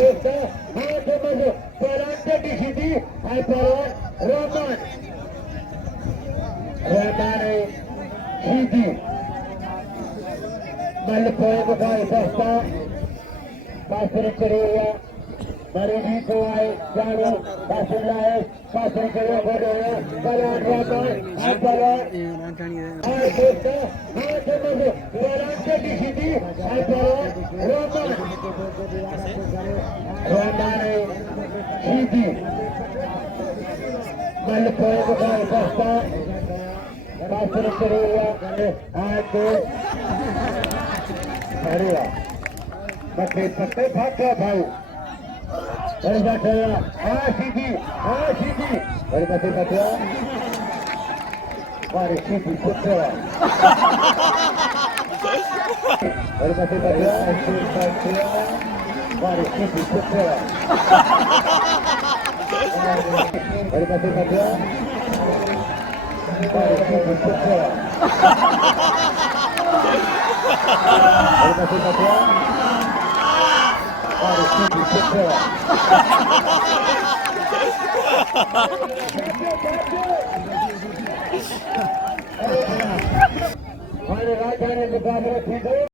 Pehlwan Teddy Sheedi and Pehlwan Rahman Sheedy. Malakhro guy Basta. Passer Korea. Maridi ko ay Jano. Passer lae. Passer Korea Bodoya. Pehlwan Rahman and Pehlwan. Pehlwan Teddy Sheedi and Pehlwan Rahman Sheedy. Malakhro guy Basta. Passer Korea and Maria. Pakai bhagya bhai. Berita saya. Sheedy. Berita saya. Mari Sheedy putra. Berita saya. Mari Sheedy putra. Berita saya. Mari Sheedy putra. Hare Raja ne mukabla